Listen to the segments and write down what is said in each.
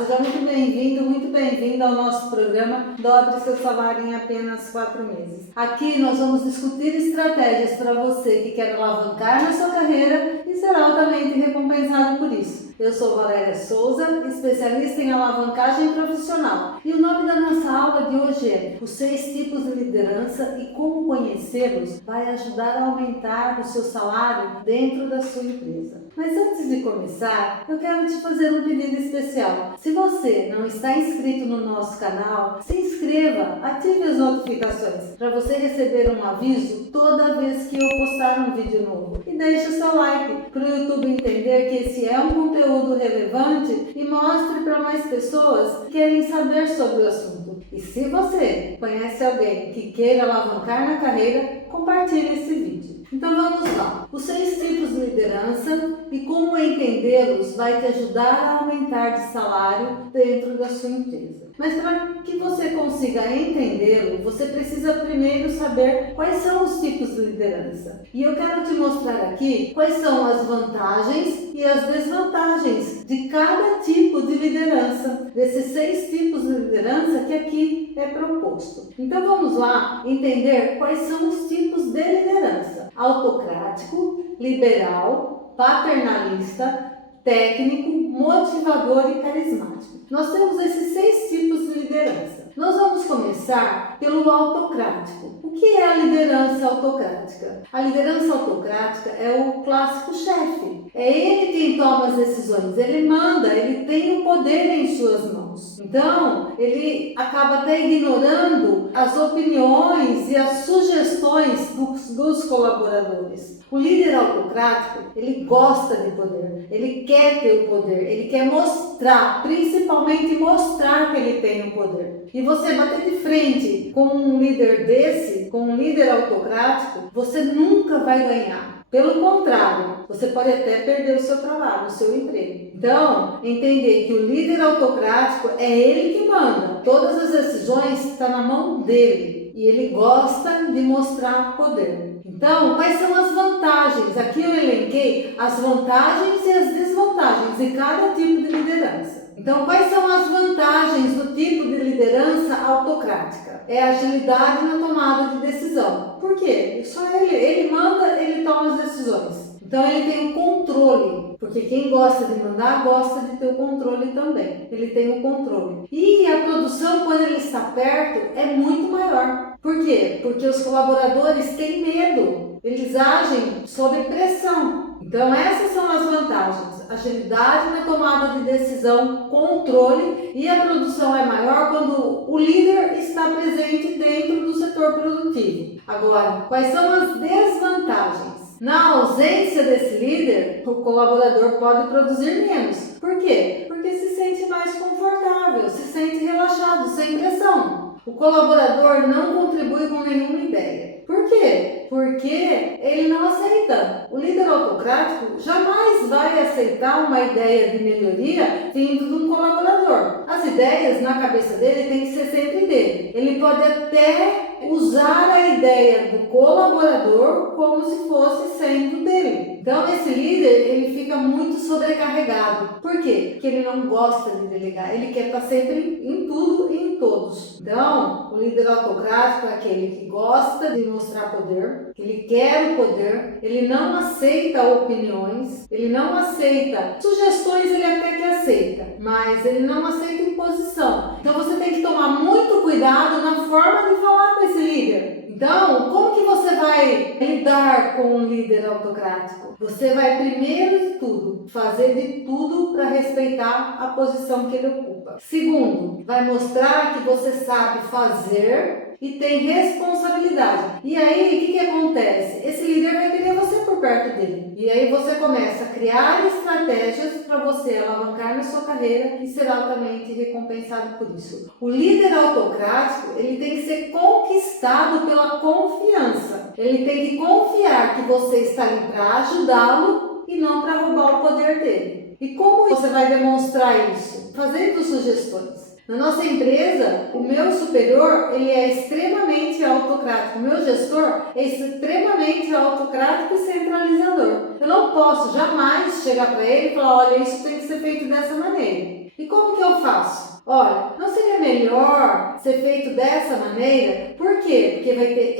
seja muito bem-vindo, muito bem-vinda ao nosso programa Dobre Seu Salário em Apenas 4 Meses. Aqui nós vamos discutir estratégias para você que quer alavancar na sua carreira e ser altamente recompensado por isso. Eu sou Valéria Souza, especialista em alavancagem profissional, e o nome da nossa aula de hoje é Os 6 tipos de liderança e como conhecê-los vai ajudar a aumentar o seu salário dentro da sua empresa. Mas antes de começar, eu quero te fazer um pedido especial. Se você não está inscrito no nosso canal, se inscreva, ative as notificações para você receber um aviso toda vez que eu postar um vídeo novo. E deixe o seu like para o YouTube entender que esse é um conteúdo relevante e mostre para mais pessoas que querem saber sobre o assunto. E se você conhece alguém que queira alavancar na carreira, compartilhe esse vídeo. Então vamos lá. Os 6 tipos de liderança e como entendê-los vai te ajudar a aumentar de salário dentro da sua empresa. Mas para que você consiga entendê-lo, você precisa primeiro saber quais são os tipos de liderança. E eu quero te mostrar aqui quais são as vantagens e as desvantagens de cada tipo de liderança, desses 6 tipos de liderança que aqui é proposto. Então vamos lá entender quais são os tipos de liderança: autocrático, liberal, paternalista, técnico, motivador e carismático. Nós temos esses 6 tipos de liderança. Nós vamos começar pelo autocrático. O que é a liderança autocrática? A liderança autocrática é o clássico chefe. É ele quem toma as decisões, ele manda, ele tem o poder em suas mãos. Então, ele acaba até ignorando as opiniões e as sugestões dos colaboradores. O líder autocrático, ele gosta de poder, ele quer ter o poder, ele quer mostrar, principalmente mostrar que ele tem o poder. E você bater de frente com um líder desse, com um líder autocrático, você nunca vai ganhar. Pelo contrário, você pode até perder o seu trabalho, o seu emprego. Então, entender que o líder autocrático é ele que manda. Todas as decisões estão na mão dele e ele gosta de mostrar poder. Então, quais são as vantagens? Aqui eu elenquei as vantagens e as desvantagens de cada tipo de liderança. Então, quais são as vantagens do tipo de liderança autocrática? É a agilidade na tomada de decisão. Por quê? Só ele manda, ele toma as decisões. Então, ele tem o controle, porque quem gosta de mandar, gosta de ter o controle também. Ele tem o controle. E a produção, quando ele está perto, é muito maior. Por quê? Porque os colaboradores têm medo. Eles agem sob pressão. Então, essas são as vantagens. Agilidade na tomada de decisão, controle, e a produção é maior quando o líder está presente dentro do setor produtivo. Agora, quais são as desvantagens? Na ausência desse líder, o colaborador pode produzir menos. Por quê? Porque se sente mais confortável, se sente relaxado, sem pressão. O colaborador não contribui com nenhuma ideia. Por quê? Porque ele não aceita. O líder autocrático jamais vai aceitar uma ideia de melhoria vindo de um colaborador. As ideias na cabeça dele têm que ser sempre dele. Ele pode até usar a ideia do colaborador como se fosse sendo dele. Então esse líder, ele fica muito sobrecarregado. Por quê? Porque ele não gosta de delegar. Ele quer estar sempre em tudo e em todos. Então, o líder autocrático é aquele que gosta de mostrar poder, ele quer o poder, ele não aceita opiniões, ele não aceita sugestões, ele até que aceita, mas ele não aceita imposição. Então você tem que tomar muito cuidado na forma de falar com esse líder. Então, como que você vai lidar com um líder autocrático? Você vai, primeiro de tudo, fazer de tudo para respeitar a posição que ele ocupa. Segundo, vai mostrar que você sabe fazer e tem responsabilidade. E aí, o que acontece? Esse líder vai querer você por perto dele. E aí você começa a criar estratégias para você alavancar na sua carreira e ser altamente recompensado por isso. O líder autocrático, ele tem que ser conquistado pela confiança. Ele tem que confiar que você está ali para ajudá-lo e não para roubar o poder dele. E como você vai demonstrar isso? Fazendo sugestões. Na nossa empresa, o meu superior, ele é extremamente autocrático. O meu gestor é extremamente autocrático e centralizador. Eu não posso jamais chegar para ele e falar, olha, isso tem que ser feito dessa maneira. E como que eu faço? Olha, não seria melhor ser feito dessa maneira? Por quê? Porque vai ter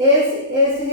esse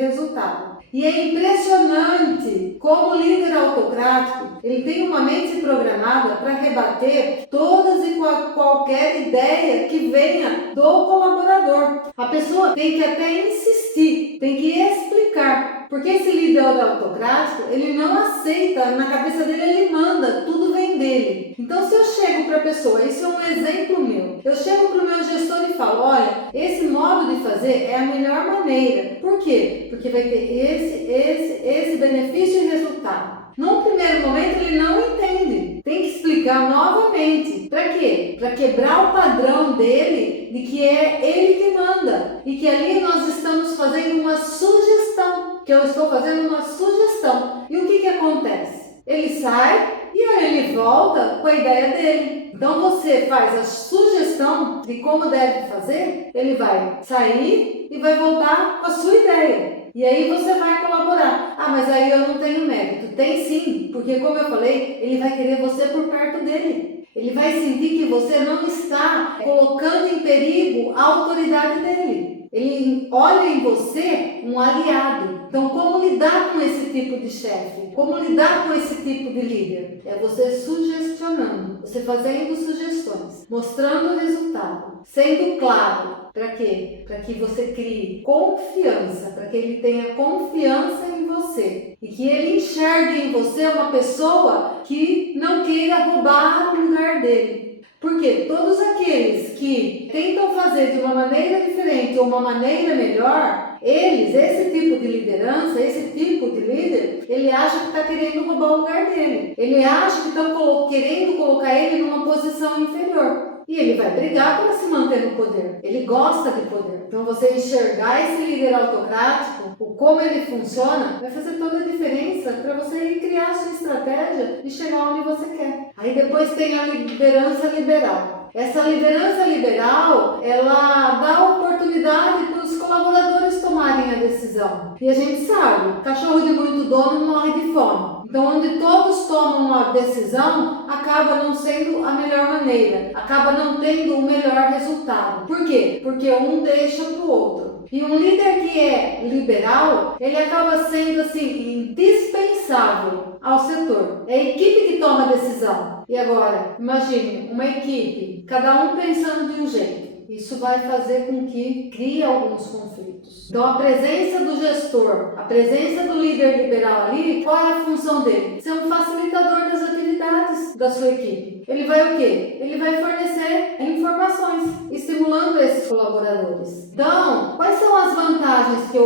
resultado. E é impressionante como o líder autocrático, ele tem uma mente programada para rebater todas e qualquer ideia que venha do colaborador. A pessoa tem que até insistir, tem que explicar. Porque esse líder autocrático, ele não aceita, na cabeça dele ele manda, tudo vem dele. Então se eu chego para a pessoa, isso é um exemplo meu, eu chego para o meu gestor e falo, olha, esse modo de fazer é a melhor maneira. Por quê? Porque vai ter esse benefício e resultado. Num primeiro momento ele não entende, tem que explicar novamente. Para quê? Para quebrar o padrão dele de que é ele que manda e que ali nós estamos fazendo uma sugestão, que eu estou fazendo uma sugestão. E o que acontece? Ele sai e aí ele volta com a ideia dele. Então você faz a sugestão de como deve fazer, ele vai sair e vai voltar com a sua ideia. E aí você vai colaborar. Ah, mas aí eu não tenho mérito. Tem sim, porque como eu falei, ele vai querer você por perto dele. Ele vai sentir que você não está colocando em perigo a autoridade dele. Ele olha em você um aliado. Então, como lidar com esse tipo de chefe? Como lidar com esse tipo de líder? É você sugestionando, você fazendo sugestões, mostrando o resultado, sendo claro. Para quê? Para que você crie confiança, para que ele tenha confiança em você e que ele enxergue em você uma pessoa que não queira roubar o lugar dele. Porque todos aqueles que tentam fazer de uma maneira diferente ou uma maneira melhor, esse tipo de liderança, esse tipo de líder, ele acha que está querendo roubar o lugar dele. Ele acha que estão querendo colocar ele numa posição inferior. E ele vai brigar para se manter no poder. Ele gosta de poder. Então você enxergar esse líder autocrático, o como ele funciona, vai fazer toda a diferença para você ir criar a sua estratégia e chegar onde você quer. Aí depois tem a liderança liberal. Essa liderança liberal, ela dá oportunidade para os colaboradores tomarem a decisão. E a gente sabe, cachorro de muito dono morre de fome. Então, onde todos tomam uma decisão, acaba não sendo a melhor maneira, acaba não tendo o melhor resultado. Por quê? Porque um deixa para o outro. E um líder que é liberal, ele acaba sendo assim, indispensável ao setor. É a equipe que toma a decisão. E agora, imagine uma equipe, cada um pensando de um jeito. Isso vai fazer com que crie alguns conflitos. Então, a presença do gestor, a presença do líder liberal ali, qual é a função dele? Ser um facilitador das atividades da sua equipe. Ele vai o quê? Ele vai fornecer informações, estimulando esses colaboradores. Então, quais são as vantagens que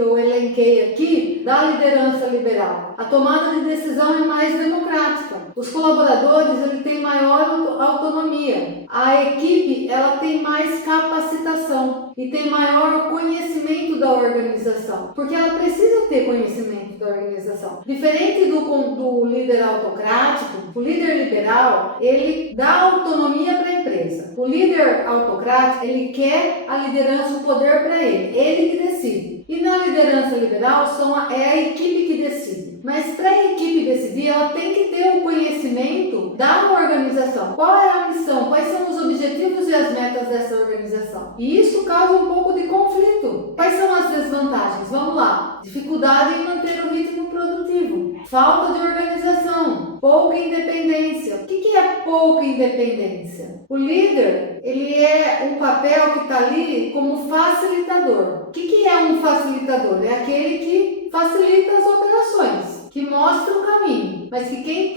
eu elenquei aqui da liderança liberal? A tomada de decisão é mais democrática. Os colaboradores ele têm maior autonomia. A equipe ela tem mais capacitação e tem maior conhecimento da organização, porque ela precisa ter conhecimento da organização. Diferente do líder autocrático, o líder liberal ele dá autonomia para a empresa. O líder autocrático ele quer a liderança, o poder para ele que decide. E na liderança liberal é a equipe que decide. Mas para a equipe decidir, ela tem que ter o conhecimento da organização. Qual é a missão? Quais são os objetivos e as metas dessa organização? E isso causa um pouco de conflito. Quais são as desvantagens? Vamos lá. Dificuldade em manter o ritmo produtivo. Falta de organização. Pouca independência. O que é pouca independência? O líder, ele é um papel que está ali como facilitador. O que é um facilitador? É aquele que facilita as operações, que mostra o caminho, mas que quem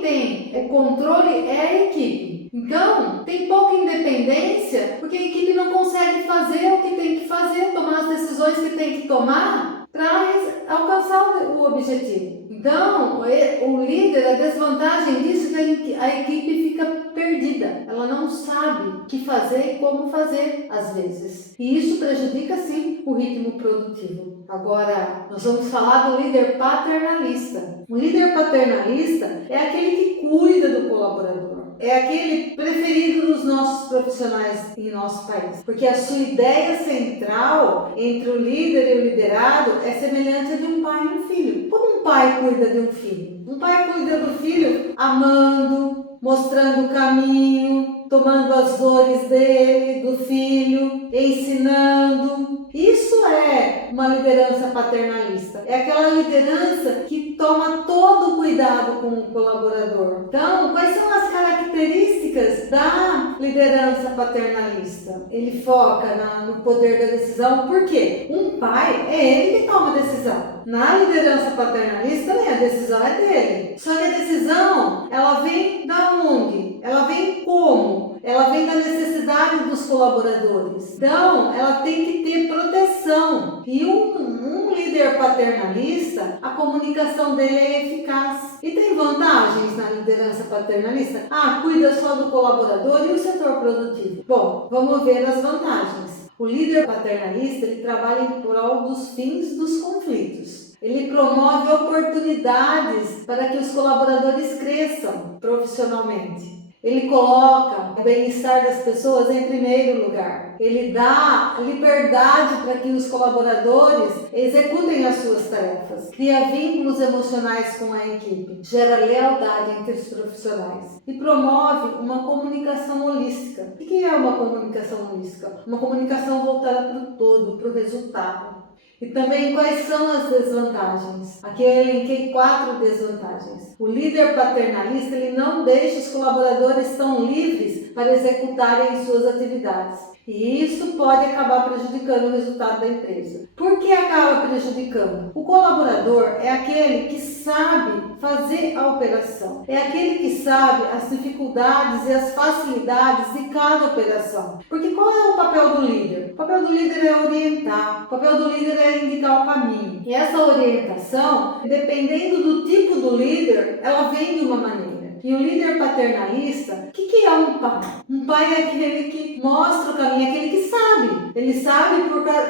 tem o controle é a equipe. Então, tem pouca independência, porque a equipe não consegue fazer o que tem que fazer, tomar as decisões que tem que tomar para alcançar o objetivo. Então, o líder, a desvantagem disso é que a equipe fica perdida. Ela não sabe o que fazer e como fazer, às vezes. E isso prejudica, sim, o ritmo produtivo. Agora, nós vamos falar do líder paternalista. O líder paternalista é aquele que cuida do colaborador. é aquele preferido dos nossos profissionais em nosso país, porque a sua ideia central entre o líder e o liderado é semelhante à de um pai e um filho. Como um pai cuida de um filho? Um pai cuida do filho amando, mostrando o caminho, tomando as dores dele, do filho, ensinando. Isso é uma liderança paternalista. É aquela liderança que toma todo o cuidado com o colaborador. Então, quais são as características da liderança paternalista? Ele foca no poder da decisão. Por quê? Um pai é ele que toma a decisão. Na liderança paternalista, a decisão é dele. Só que a decisão, ela vem da onde? Ela vem como? Ela vem da necessidade dos colaboradores. Então, ela tem que ter proteção. E um líder paternalista, a comunicação dele é eficaz. E tem vantagens na liderança paternalista? Cuida só do colaborador e o setor produtivo. Bom, vamos ver as vantagens. O líder paternalista, ele trabalha em prol dos fins dos conflitos. Ele promove oportunidades para que os colaboradores cresçam profissionalmente. Ele coloca o bem-estar das pessoas em primeiro lugar. Ele dá liberdade para que os colaboradores executem as suas tarefas. Cria vínculos emocionais com a equipe. Gera lealdade entre os profissionais. E promove uma comunicação holística. O que é uma comunicação holística? Uma comunicação voltada para o todo, para o resultado. E também quais são as desvantagens? Aqui eu elenquei 4 desvantagens. O líder paternalista, ele não deixa os colaboradores tão livres para executarem suas atividades. E isso pode acabar prejudicando o resultado da empresa. Por que acaba prejudicando? O colaborador é aquele que sabe fazer a operação. É aquele que sabe as dificuldades e as facilidades de cada operação. Porque qual é o papel do líder? O papel do líder é orientar. O papel do líder é indicar o caminho. E essa orientação, dependendo do tipo do líder, ela vem de uma maneira. E o líder paternalista, o que é um pai? Um pai é aquele que mostra o caminho, é aquele que sabe. Ele sabe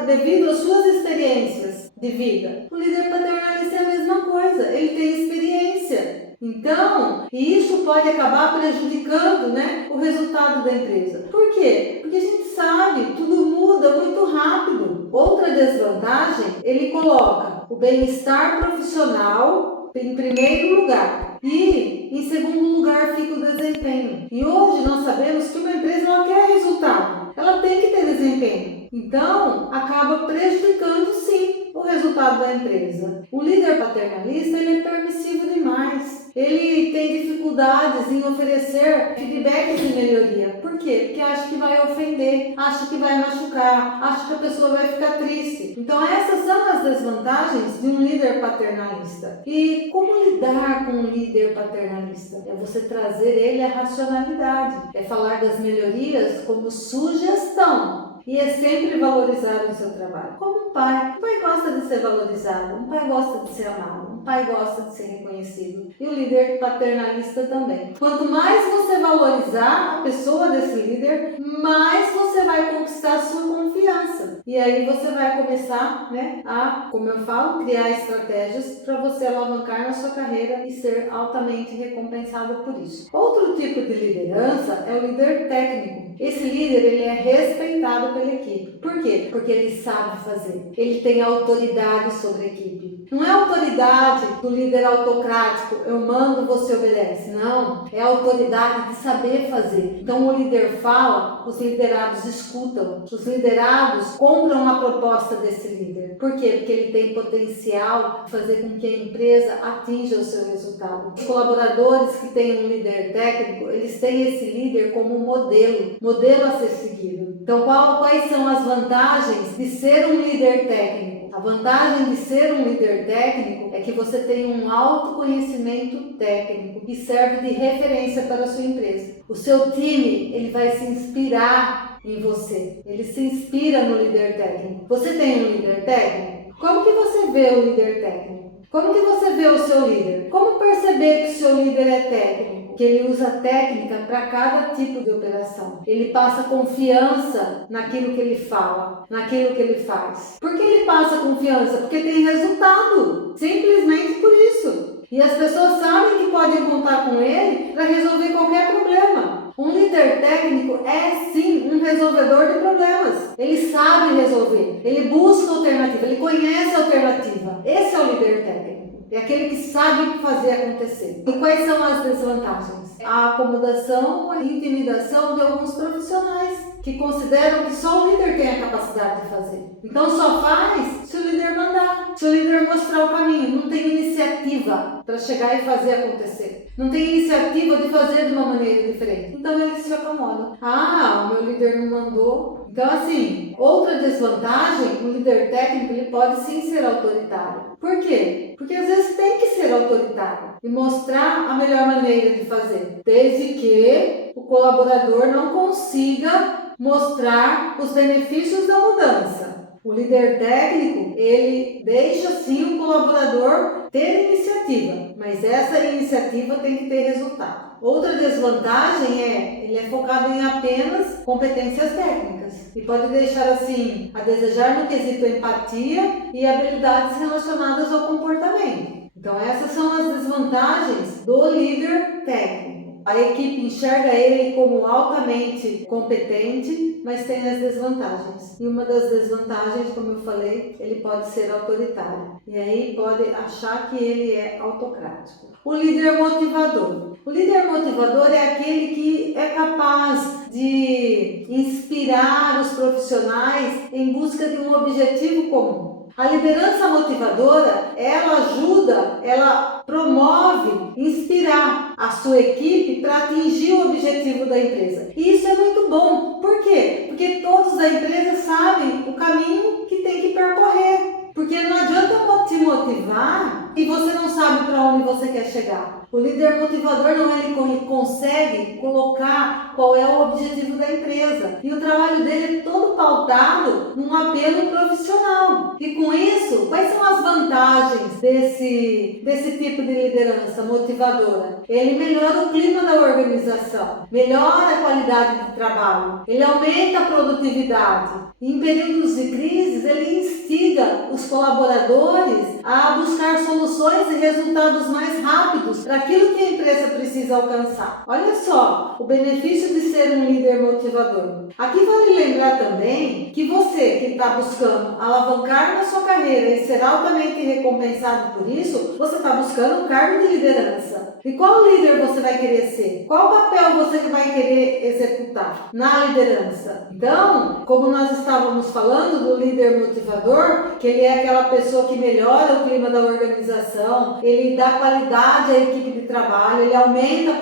devido às suas experiências de vida. O líder paternalista é a mesma coisa, ele tem experiência. Então, e isso pode acabar prejudicando, o resultado da empresa. Por quê? Porque a gente sabe, tudo muda muito rápido. Outra desvantagem, ele coloca o bem-estar profissional em primeiro lugar. E, em segundo lugar, fica o desempenho. E hoje nós sabemos que uma empresa ela quer resultado. Ela tem que ter desempenho. Então, acaba prejudicando, sim, o resultado da empresa. O líder paternalista, ele é permissivo demais. Ele tem dificuldades em oferecer feedbacks de melhoria. Por quê? Porque acha que vai ofender, acha que vai machucar, acha que a pessoa vai ficar triste. Então essas são as desvantagens de um líder paternalista. E como lidar com um líder paternalista? É você trazer ele à racionalidade. É falar das melhorias como sugestão. E é sempre valorizar o seu trabalho. Como um pai gosta de ser valorizado, um pai gosta de ser amado, um pai gosta de ser reconhecido. E o líder paternalista também. Quanto mais você valorizar a pessoa desse líder, mais você vai conquistar a sua confiança. E aí você vai começar, a, como eu falo, criar estratégias para você alavancar na sua carreira e ser altamente recompensado por isso. Outro tipo de liderança é o líder técnico. Esse líder, ele é respeitado pela equipe. Por quê? Porque ele sabe fazer. Ele tem autoridade sobre a equipe. Não é autoridade do líder autocrático, eu mando, você obedece. Não, é a autoridade de saber fazer. Então o líder fala, os liderados escutam. Os liderados compram uma proposta desse líder. Por quê? Porque ele tem potencial de fazer com que a empresa atinja o seu resultado. Os colaboradores que têm um líder técnico, eles têm esse líder como modelo a ser seguido. Então, quais são as vantagens de ser um líder técnico? A vantagem de ser um líder técnico é que você tem um autoconhecimento técnico que serve de referência para a sua empresa. O seu time, ele vai se inspirar em você. Ele se inspira no líder técnico. Você tem um líder técnico? Como que você vê o líder técnico? Como que você vê o seu líder? Como perceber que o seu líder é técnico? Que ele usa técnica para cada tipo de operação. Ele passa confiança naquilo que ele fala, naquilo que ele faz. Por que ele passa confiança? Porque tem resultado. Simplesmente por isso. E as pessoas sabem que podem contar com ele para resolver qualquer problema. Um líder técnico é sim um resolvedor de problemas. Ele sabe resolver, ele busca alternativa, ele conhece a alternativa. Esse é o líder técnico. É aquele que sabe fazer acontecer. E quais são as desvantagens? A acomodação, a intimidação de alguns profissionais que consideram que só o líder tem a capacidade de fazer. Então só faz se o líder mandar, se o líder mostrar o caminho. Não tem iniciativa para chegar e fazer acontecer. Não tem iniciativa de fazer de uma maneira diferente. Então eles se acomodam. Ah, o meu líder não mandou. Então assim, outra desvantagem, o líder técnico ele pode sim ser autoritário. Por quê? Porque às vezes tem que ser autoritário e mostrar a melhor maneira de fazer, desde que o colaborador não consiga mostrar os benefícios da mudança. O líder técnico, ele deixa sim o colaborador ter iniciativa, mas essa iniciativa tem que ter resultado. Outra desvantagem ele é focado em apenas competências técnicas e pode deixar assim a desejar no quesito empatia e habilidades relacionadas ao comportamento. Então essas são as desvantagens do líder técnico. A equipe enxerga ele como altamente competente, mas tem as desvantagens. E uma das desvantagens, como eu falei, ele pode ser autoritário. E aí pode achar que ele é autocrático. O líder motivador. O líder motivador é aquele que é capaz de inspirar os profissionais em busca de um objetivo comum. A liderança motivadora, ela ajuda, ela promove, inspirar a sua equipe para atingir o objetivo da empresa. E isso é muito bom. Por quê? Porque todos da empresa sabem o caminho que tem que percorrer. Porque não adianta te motivar e você não sabe para onde você quer chegar. O líder motivador ele consegue colocar qual é o objetivo da empresa. E o trabalho dele é todo pautado num apelo profissional. E com isso, quais são as vantagens desse tipo de liderança motivadora? Ele melhora o clima da organização, melhora a qualidade de trabalho, ele aumenta a produtividade. Em períodos de crises, ele instiga os colaboradores a buscar soluções e resultados mais rápidos para aquilo que a empresa precisa alcançar. Olha só o benefício de ser um líder motivador. Aqui vale lembrar também que você que está buscando alavancar na sua carreira e ser altamente recompensado por isso, você está buscando um cargo de liderança. E qual líder você vai querer ser? Qual papel você vai querer executar na liderança? Então, como nós estávamos falando do líder motivador, que ele é aquela pessoa que melhora o clima da organização, ele dá qualidade à equipe de trabalho, ele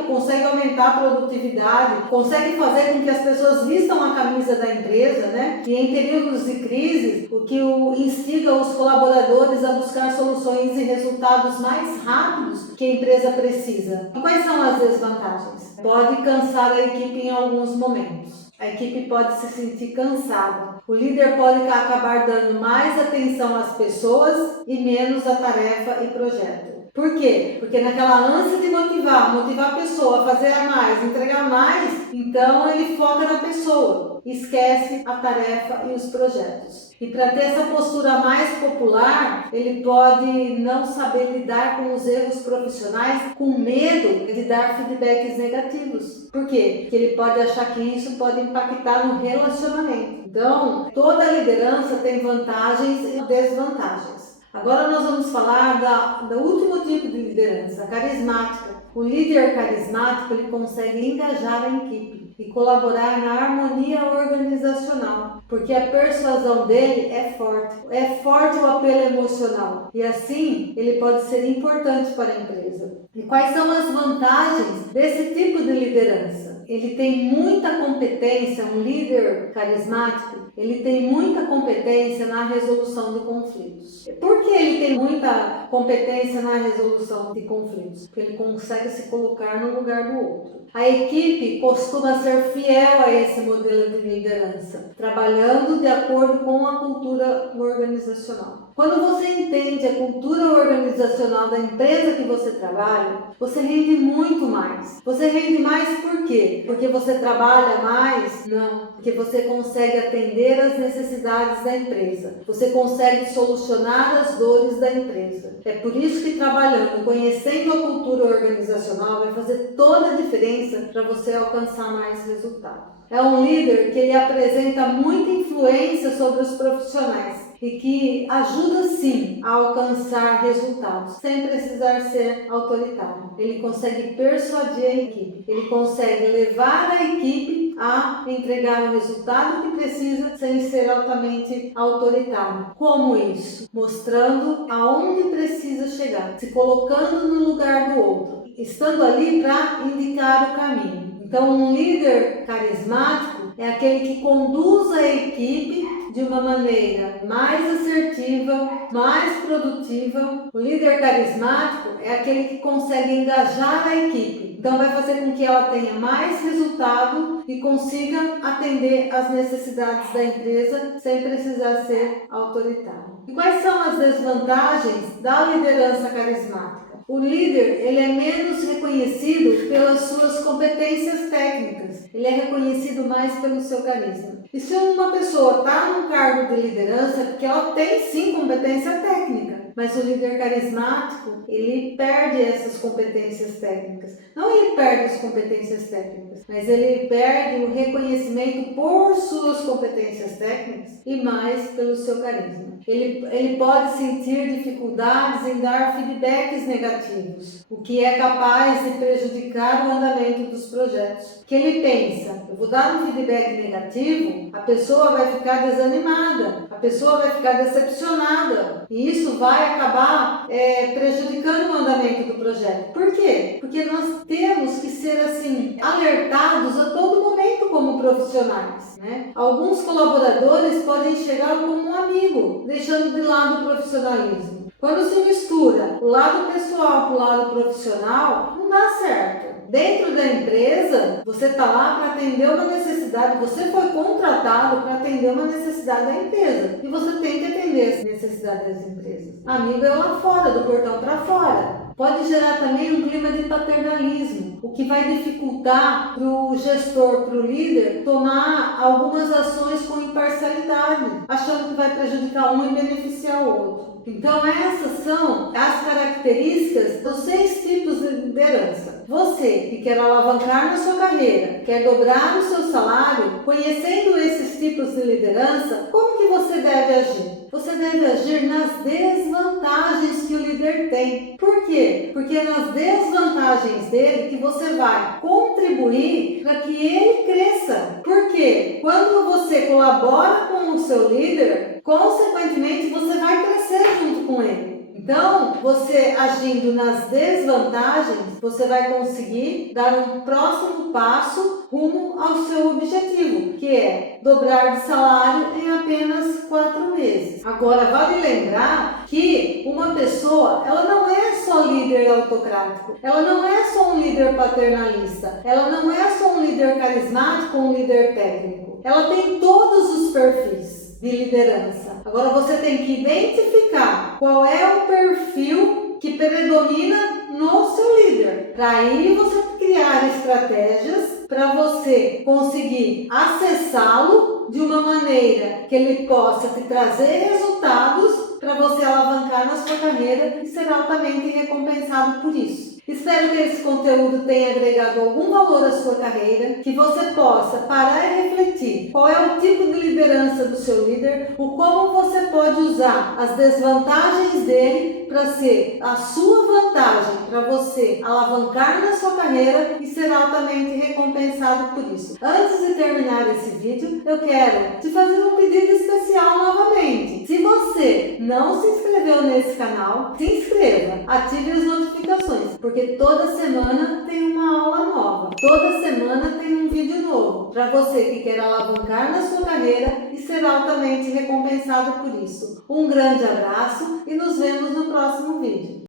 consegue aumentar a produtividade, consegue fazer com que as pessoas vistam a camisa da empresa, né? E em períodos de crise, o que instiga os colaboradores a buscar soluções e resultados mais rápidos que a empresa precisa. E quais são as desvantagens? Pode cansar a equipe em alguns momentos. A equipe pode se sentir cansada. O líder pode acabar dando mais atenção às pessoas e menos à tarefa e projeto. Por quê? Porque naquela ânsia de motivar a pessoa a fazer mais, entregar mais, então ele foca na pessoa, esquece a tarefa e os projetos. E para ter essa postura mais popular, ele pode não saber lidar com os erros profissionais, com medo de dar feedbacks negativos. Por quê? Porque ele pode achar que isso pode impactar no relacionamento. Então, toda liderança tem vantagens e desvantagens. Agora nós vamos falar do último tipo de liderança, a carismática. O líder carismático ele consegue engajar a equipe e colaborar na harmonia organizacional, porque a persuasão dele é forte. É forte o apelo emocional e assim ele pode ser importante para a empresa. E quais são as vantagens desse tipo de liderança? Ele tem muita competência, um líder carismático, ele tem muita competência na resolução de conflitos. Por que ele tem muita competência na resolução de conflitos? Porque ele consegue se colocar no lugar do outro. A equipe costuma ser fiel a esse modelo de liderança, trabalhando de acordo com a cultura organizacional. Quando você entende a cultura organizacional da empresa que você trabalha, você rende muito mais. Você rende mais por quê? Porque você trabalha mais? Não, porque você consegue atender às necessidades da empresa. Você consegue solucionar as dores da empresa. É por isso que trabalhando, conhecendo a cultura organizacional, vai fazer toda a diferença para você alcançar mais resultados. É um líder que ele apresenta muita influência sobre os profissionais e que ajuda sim a alcançar resultados, sem precisar ser autoritário. Ele consegue persuadir a equipe, ele consegue levar a equipe a entregar o resultado que precisa sem ser altamente autoritário. Como isso? Mostrando aonde precisa chegar, se colocando no lugar do outro, estando ali para indicar o caminho. Então, um líder carismático é aquele que conduz a equipe de uma maneira mais assertiva, mais produtiva. O líder carismático é aquele que consegue engajar a equipe. Então, vai fazer com que ela tenha mais resultado e consiga atender às necessidades da empresa sem precisar ser autoritário. E quais são as desvantagens da liderança carismática? O líder, ele é menos reconhecido pelas suas competências técnicas, ele é reconhecido mais pelo seu carisma. E se uma pessoa está num cargo de liderança, é porque ela tem sim competência técnica, mas o líder carismático, ele perde essas competências técnicas. Não ele perde as competências técnicas, mas ele perde o reconhecimento por suas competências técnicas e mais pelo seu carisma. Ele pode sentir dificuldades em dar feedbacks negativos, o que é capaz de prejudicar o andamento dos projetos. Que ele pensa, eu vou dar um feedback negativo, a pessoa vai ficar desanimada, a pessoa vai ficar decepcionada e isso vai acabar prejudicando o andamento do projeto. Por quê? Porque nós temos que ser assim alertados a todo momento como profissionais, né? Alguns colaboradores podem chegar como um amigo, deixando de lado o profissionalismo. Quando se mistura o lado pessoal com o lado profissional, não dá certo. Dentro da empresa, você está lá para atender uma necessidade, você foi contratado para atender uma necessidade da empresa e você tem que atender essa necessidade das empresas. Amigo é lá fora, do portão para fora. Pode gerar também um clima de paternalismo, o que vai dificultar para o gestor, para o líder, tomar algumas ações com imparcialidade, achando que vai prejudicar um e beneficiar o outro. Então essas são as características dos 6 tipos de liderança. Você que quer alavancar na sua carreira, quer dobrar o seu salário, conhecendo esses tipos de liderança, como que você deve agir? Você deve agir nas desvantagens que o líder tem. Por quê? Porque é nas desvantagens dele que você vai contribuir para que ele cresça. Por quê? Quando você colabora com o seu líder, consequentemente você vai crescer junto com ele. Então, você agindo nas desvantagens, você vai conseguir dar um próximo passo rumo ao seu objetivo, que é dobrar de salário em apenas 4 meses. Agora, vale lembrar que uma pessoa, ela não é só líder autocrático, ela não é só um líder paternalista, ela não é só um líder carismático ou um líder técnico. Ela tem todos os perfis de liderança. Agora você tem que identificar qual é o perfil que predomina no seu líder. Para aí você criar estratégias para você conseguir acessá-lo de uma maneira que ele possa te trazer resultados para você alavancar na sua carreira e ser altamente recompensado por isso. Espero que esse conteúdo tenha agregado algum valor à sua carreira, que você possa parar e refletir qual é o tipo de liderança do seu líder, o como você pode usar as desvantagens dele para ser a sua vantagem, para você alavancar na sua carreira e ser altamente recompensado por isso. Antes de terminar esse vídeo, eu quero te fazer um pedido especial novamente. Se você não se inscreveu nesse canal, se inscreva, ative as notificações, porque toda semana tem uma aula nova, toda semana tem um vídeo novo, para você que quer alavancar na sua carreira e ser altamente recompensado por isso. Um grande abraço e nos vemos no próximo vídeo.